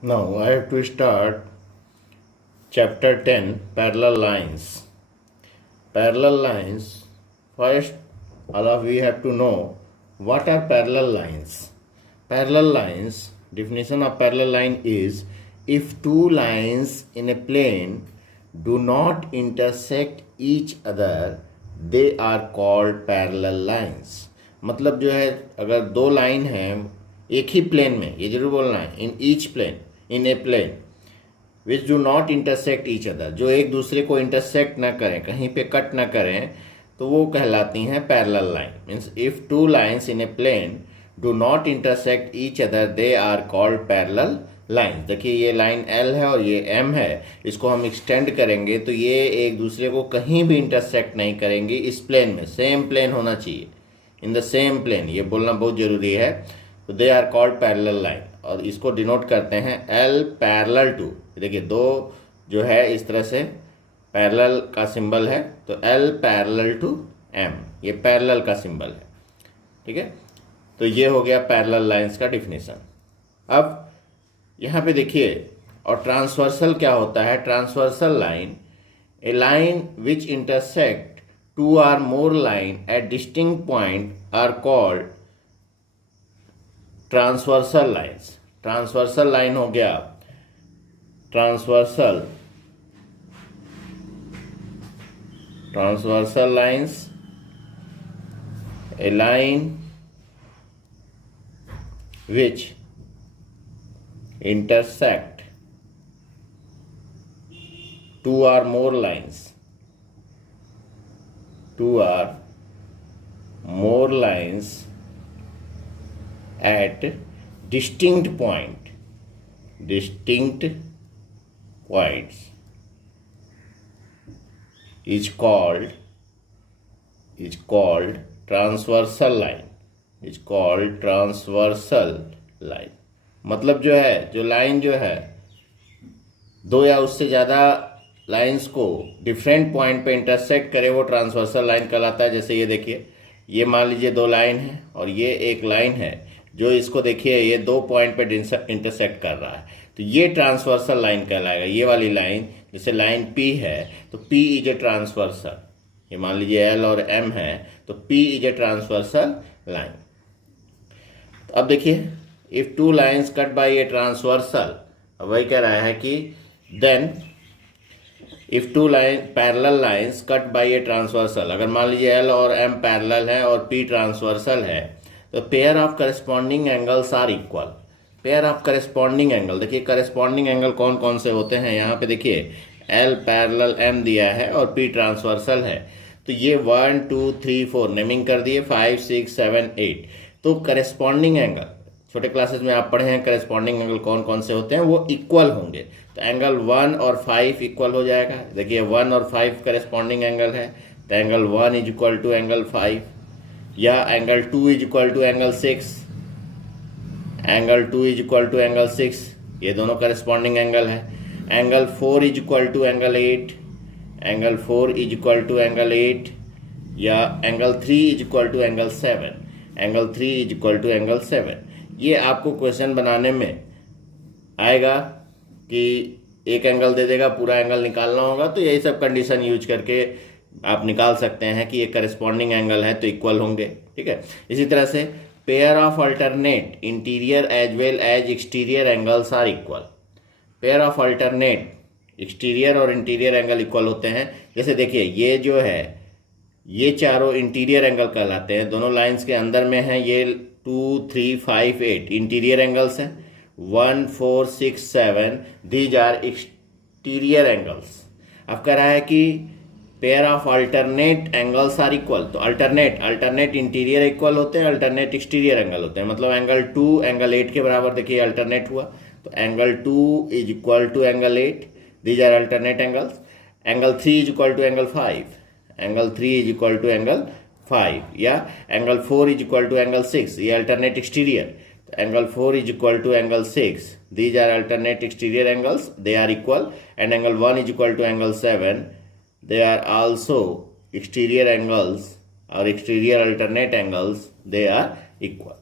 Now I have to start chapter 10 parallel lines. Parallel lines. First, all of you have to know what are parallel lines. Parallel lines, definition of parallel line is if two lines in a plane do not intersect each other, they are called parallel lines. मतलब जो है अगर दो line हैं एक ही plane में, ये जरूर बोलना है, in each plane, in a plane which do not intersect each other, जो एक दूसरे को इंटरसेक्ट ना करें, कहीं पे कट ना करें, तो वो कहलाती हैं parallel line. Means if two lines in a plane do not intersect each other they are called parallel lines. देखिए ये लाइन L है और ये M है, इसको हम एक्सटेंड करेंगे तो ये एक दूसरे को कहीं भी इंटरसेक्ट नहीं करेंगे इस प्लेन में. सेम प्लेन होना चाहिए, इन द सेम प्लेन, ये बोलना बहुत जरूरी है. तो they are called parallel line और इसको डिनोट करते हैं L पैरेलल टू. देखिए दो जो है इस तरह से पैरेलल का सिंबल है, तो L पैरेलल टू M, ये पैरेलल का सिंबल है. ठीक है, तो ये हो गया पैरेलल लाइंस का डिफिनेशन. अब यहाँ पे देखिए, और ट्रांसवर्सल क्या होता है? Transversal line, a line which intersect two or more line at distinct point are called transversal lines. Transversal line हो गया transversal lines, a line which intersect two or more lines at distinct points is called transversal line. मतलब जो है, जो line जो है दो या उससे ज़्यादा लाइंस को डिफरेंट पॉइंट पे इंटरसेक्ट करे वो ट्रांसवर्सल लाइन कहलाता है. जैसे ये देखिए, ये मान लीजिए दो लाइन है और ये एक लाइन है जो इसको देखिए ये दो पॉइंट पे इंटरसेक्ट कर रहा है, तो ये ट्रांसवर्सल लाइन कहलाएगा. ये वाली लाइन जैसे लाइन P है तो P इज ए ट्रांसवर्सल. ये मान लीजिए L और M है तो P is a transversal line. तो अब देखिए, if two lines cut by a transversal, वही कह रहा है कि then if two parallel lines cut by a transversal, अगर मान लीजिए L और M पैरेलल है और P ट्रांसवर्सल है, तो pair of corresponding angles are equal. Pair of corresponding angle, देखिए करस्पॉन्डिंग एंगल कौन कौन से होते हैं. यहाँ पे देखिए L पैरेलल M दिया है और P ट्रांसवर्सल है, तो ये 1 2 3 4 नेमिंग कर दिए, 5 6 7 8. तो करस्पॉन्डिंग एंगल छोटे क्लासेस में आप पढ़े हैं, करस्पॉन्डिंग एंगल कौन कौन से होते हैं, वो इक्वल होंगे. तो एंगल 1 और 5 इक्वल हो जाएगा. देखिए 1 और 5 करस्पॉन्डिंग एंगल है, तो angle 1 is equal to angle 5, या angle 2 is equal to angle 6, angle 2 is equal to angle 6, ये दोनों करस्पॉन्डिंग एंगल है. Angle 4 is equal to angle 8, angle 4 is equal to angle 8, या angle 3 is equal to angle 7, angle 3 is equal to angle 7. ये आपको question बनाने में आएगा कि एक एंगल दे देगा, पूरा एंगल निकालना होगा, तो यही सब कंडीशन यूज करके आप निकाल सकते हैं कि ये करस्पॉन्डिंग एंगल है तो इक्वल होंगे. ठीक है, इसी तरह से pair of alternate interior as well as exterior angles are equal. Pair of alternate exterior और इंटीरियर एंगल इक्वल होते हैं. जैसे देखिए ये जो है, ये चारों इंटीरियर एंगल कहलाते हैं, दोनों लाइंस के अंदर में हैं. ये 2 3 5 8 इंटीरियर एंगल्स हैं. 1 4 6 7 दीज आर एक्सटीरियर एंगल्स. अब कह रहा है कि pair of alternate angles are equal, तो अल्टरनेट इंटीरियर इक्वल होते हैं, अल्टरनेट एक्सटीरियर एंगल होते हैं. मतलब एंगल 2 एंगल 8 के बराबर देखिए अल्टरनेट हुआ, तो angle 2 is equal to angle 8, these are alternate angles. Angle 3 is equal to angle 5, angle 3 is equal to angle 5, या angle 4 is equal to angle 6, ये अल्टरनेट एक्सटीरियर. तो angle 4 is equal to angle 6, these are alternate exterior angles, they are equal. And angle 1 is equal to angle 7, they are also exterior angles or exterior alternate angles, they are equal.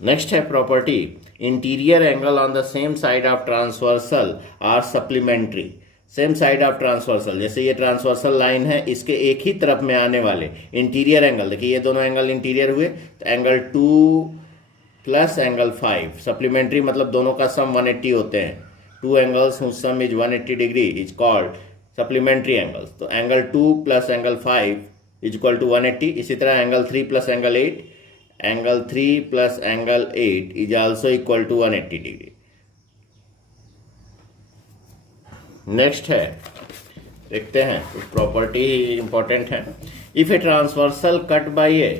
Next है property, interior angle on the same side of transversal are supplementary. Same side of transversal, जैसे ये transversal line है, इसके एक ही तरफ में आने वाले इंटीरियर एंगल, देखिए ये दोनों एंगल इंटीरियर हुए, तो एंगल 2 प्लस एंगल 5, सप्लीमेंट्री मतलब दोनों का सम 180 होते हैं। Two angles whose sum is 180 degree is called supplementary angles. तो angle 2 plus angle 5 is equal to 180। इसी तरह angle 3 plus angle 8, angle 3 plus angle 8 is also equal to 180 degree. Next है, देखते हैं कुछ प्रॉपर्टी इंपॉर्टेंट है। If a transversal cut by a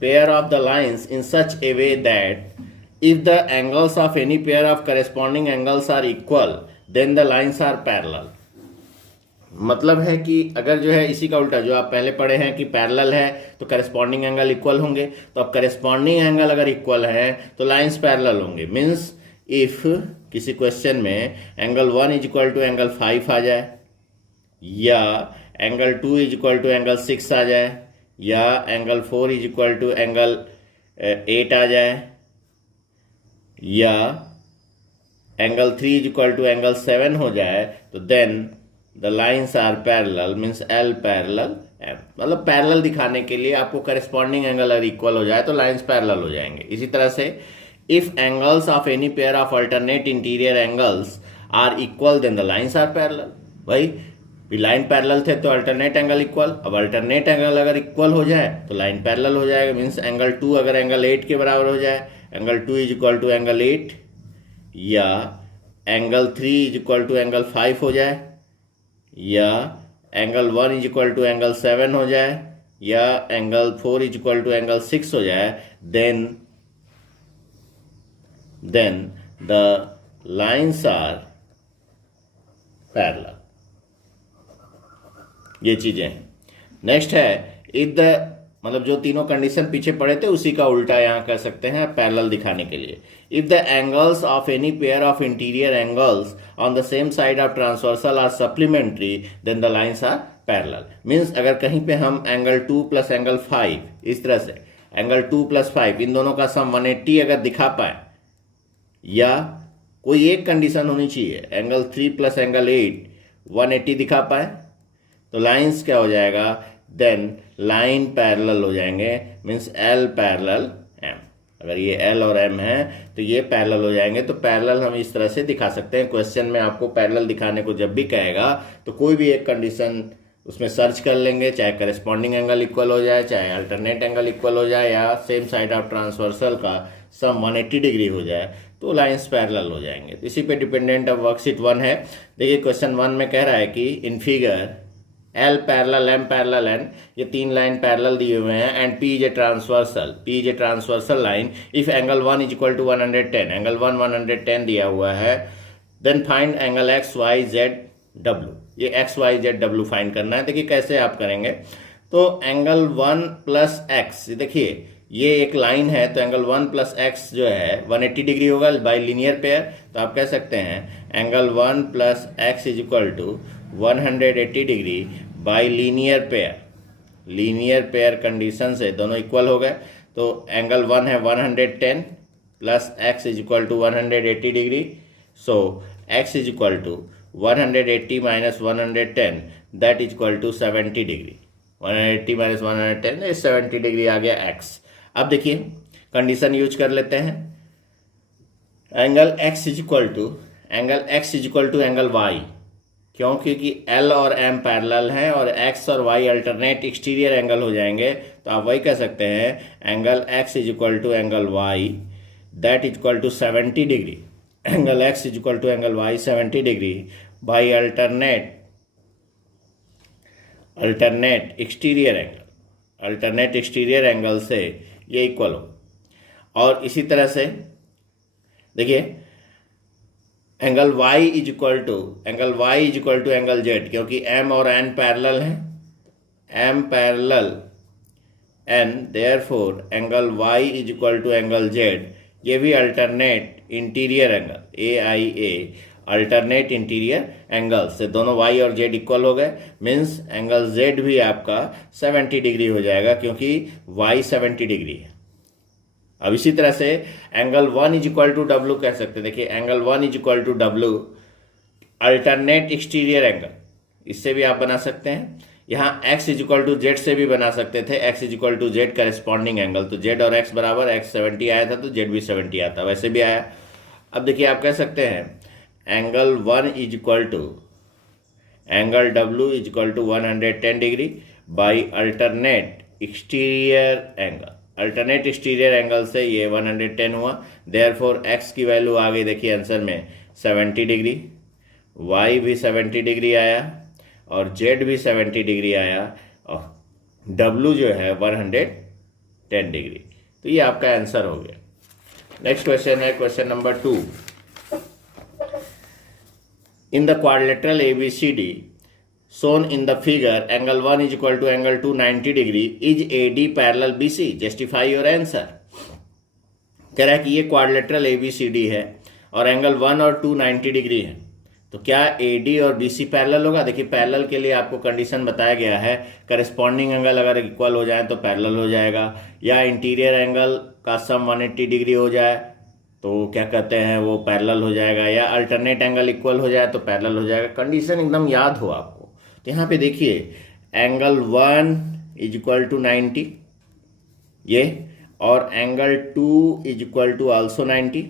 pair of the lines in such a way that if the angles of any pair of corresponding angles are equal then the lines are parallel. मतलब है कि अगर जो है इसी का उल्टा, जो आप पहले पढ़े हैं कि पैरेलल है तो करेस्पॉन्डिंग एंगल इक्वल होंगे, तो अब करेस्पॉन्डिंग एंगल अगर इक्वल है तो लाइन्स पैरेलल होंगे। मीन्स इफ किसी क्वेश्चन में angle 1 is equal to angle 5 आ जाए, या angle 2 is equal to angle 6 आ जाए, या angle 4 is equal to angle 8 आ जाए, या angle 3 is equal to angle 7 हो जाए, तो then the lines are parallel, means L parallel M। मतलब पैरेलल दिखाने के लिए आपको करेस्पॉन्डिंग एंगल अगर इक्वल हो जाए तो लाइन्स पैरेलल हो जाएंगे। इसी तरह से if angles of any pair of alternate interior angles are equal then the lines are parallel. भाई लाइन पैरेलल थे तो अल्टरनेट एंगल इक्वल, अब अल्टरनेट एंगल अगर इक्वल हो जाए तो लाइन पैरेलल हो जाएगा। मीन्स एंगल 2 अगर एंगल 8 के बराबर हो जाए, angle 2 is equal to angle 8, या angle 3 is equal to angle 5 हो जाए, या angle 1 is equal to angle 7 हो जाए, या angle 4 is equal to angle 6 हो जाए, then the lines are parallel। ये चीजें हैं। नेक्स्ट है इफ द, मतलब जो तीनों कंडीशन पीछे पड़े थे उसी का उल्टा यहां कर सकते हैं पैरेलल दिखाने के लिए। If the angles of any pair of interior angles on the same side of transversal are supplementary then the lines are parallel. Means अगर कहीं पे हम एंगल 2 प्लस एंगल 5, इस तरह से एंगल 2 प्लस 5 इन दोनों का सम 180 अगर दिखा पाए, या कोई एक कंडीशन होनी चाहिए एंगल 3 प्लस एंगल 8 180 दिखा पाए, तो लाइंस क्या हो जाएगा, देन लाइन पैरेलल हो जाएंगे। Means L parallel M। अगर ये L और M है तो ये पैरेलल हो जाएंगे। तो पैरेलल हम इस तरह से दिखा सकते हैं। क्वेश्चन में आपको पैरेलल दिखाने को जब भी कहेगा तो कोई भी एक कंडीशन उसमें सर्च कर लेंगे, चाहे करेस्पॉन्डिंग एंगल इक्वल हो जाए, चाहे अल्टरनेट एंगल इक्वल हो जाए, या सेम साइड ऑफ ट्रांसवर्सल का सम 180 डिग्री हो जाए, तो लाइंस पैरेलल हो जाएंगे। तो इसी पे डिपेंडेंट अब वर्कशीट 1 है। देखिए क्वेश्चन 1 में कह रहा है कि in figure L parallel M parallel N, ये तीन लाइन पैरेलल दिए हुए हैं, and P is a transversal line. If angle 1 is equal to 110, angle 1 110 दिया हुआ है, देन फाइंड एंगल XYZW। ये XYZW फाइंड करना है। देखिए कैसे आप करेंगे, तो एंगल 1 प्लस एक्स, देखिए ये एक लाइन है तो एंगल 1 प्लस एक्स जो है 180 डिग्री होगा बाय लीनियर पेयर। तो आप कह सकते हैं angle 1 plus x is equal to 180 degree by linear pair. Linear pair condition से दोनों इक्वल हो गए। तो एंगल 1 है 110 plus x is equal to 180 degree. So x is equal to 180 minus 110, that is equal to 70 degree. 180 minus 110 70 degree आ गया एक्स। अब देखिए कंडीशन यूज कर लेते हैं। Angle x is equal to angle y, क्यों? क्योंकि L और M पैरेलल हैं और x और y अल्टरनेट एक्सटीरियर एंगल हो जाएंगे। तो आप वही कह सकते हैं angle x is equal to angle y, that is equal to 70 degree. Angle x is equal to angle y 70 degree by alternate exterior angle से ये इक्वल हो। और इसी तरह से देखिए angle y is equal to angle z, क्योंकि m और n पैरेलल हैं, m parallel n, therefore angle y is equal to angle z। ये भी alternate interior angle AIA, alternate interior angle से दोनों y और z इक्वल हो गए। मीन्स एंगल z भी आपका 70 डिग्री हो जाएगा, क्योंकि y 70 डिग्री है। अब इसी तरह से एंगल 1 इज इक्वल टू डब्ल्यू कह सकते हैं। देखिए एंगल 1 इज इक्वल टू डब्ल्यू अल्टरनेट एक्सटीरियर एंगल, इससे भी आप बना सकते हैं। यहाँ x is equal to z से भी बना सकते थे, x is equal to z corresponding angle, तो z और x बराबर, x 70 आया था तो z भी 70 आता, वैसे भी आया। अब देखिए आप कह सकते हैं angle 1 is equal to angle w is equal to 110 degree by alternate exterior angle. Alternate exterior angle से ये 110 हुआ, देयरफॉर x की वैल्यू आ गई देखिए आंसर में 70 डिग्री, y भी 70 डिग्री आया और z भी 70 डिग्री आया और w जो है 110 डिग्री। तो ये आपका आंसर हो गया। नेक्स्ट क्वेश्चन है question number 2। In the quadrilateral ABCD shown in the figure, angle 1 is equal to angle 2 90 degree, is AD parallel BC, justify your answer। कह रहा है कि ये क्वाड्रिलेटरल ABCD है और एंगल 1 और 2 90 डिग्री है, तो क्या AD और BC पैरेलल होगा। देखिए पैरेलल के लिए आपको कंडीशन बताया गया है, करस्पॉन्डिंग एंगल अगर इक्वल हो जाए तो पैरेलल हो जाएगा, या इंटीरियर एंगल का सम 180 डिग्री हो जाए तो क्या कहते हैं वो पैरेलल हो जाएगा, या अल्टरनेट एंगल इक्वल हो जाए तो पैरेलल हो जाएगा। कंडीशन एकदम याद हो आपको। तो यहाँ पे देखिए एंगल 1 इज इक्वल टू 90 ये, और angle 2 is equal to also 90।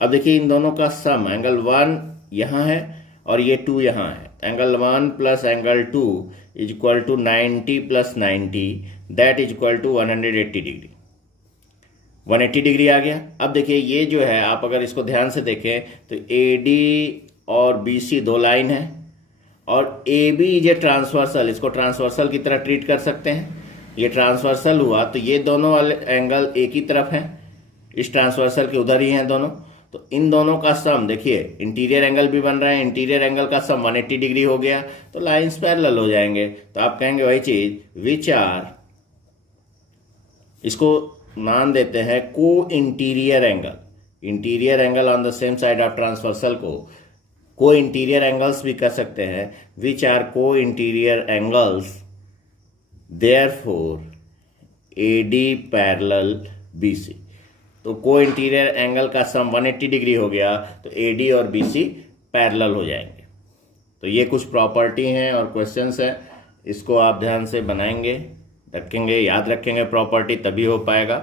अब देखिए इन दोनों का सम, एंगल 1 यहाँ है और ये 2 यहाँ है, angle 1 plus angle 2 is equal to 90 प्लस 90, that is equal to 180 degree. 180 degree आ गया। अब देखिए ये जो है आप अगर इसको ध्यान से देखें तो AD और BC दो लाइन है और AB इज ए ट्रांसवर्सल, इसको ट्रांसवर्सल की तरह ट्रीट कर सकते हैं। ये ट्रांसवर्सल हुआ तो ये दोनों वाले एंगल एक ही तरफ हैं, इस ट्रांसवर्सल के उधर ही हैं दोनों, तो इन दोनों का सम देखिए इंटीरियर एंगल भी बन रहा है, इंटीरियर एंगल का सम 180 डिग्री हो गया, तो लाइंस पैरेलल हो जाएंगे। तो आप कहेंगे वही चीज विच आर, इसको नाम देते हैं को interior angle. Interior angle on the same side of transversal को इंटीरियर एंगल्स भी कह सकते हैं, विच आर को interior angles, therefore AD parallel BC। तो को इंटीरियर एंगल का सम 180 डिग्री हो गया तो AD और BC पैरेलल हो जाएंगे। तो ये कुछ प्रॉपर्टी हैं और क्वेश्चंस हैं, इसको आप ध्यान से बनाएंगे, रखेंगे, याद रखेंगे प्रॉपर्टी, तभी हो पाएगा।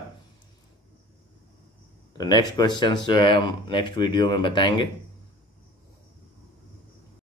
तो नेक्स्ट क्वेश्चंस जो है हम नेक्स्ट वीडियो में बताएंगे।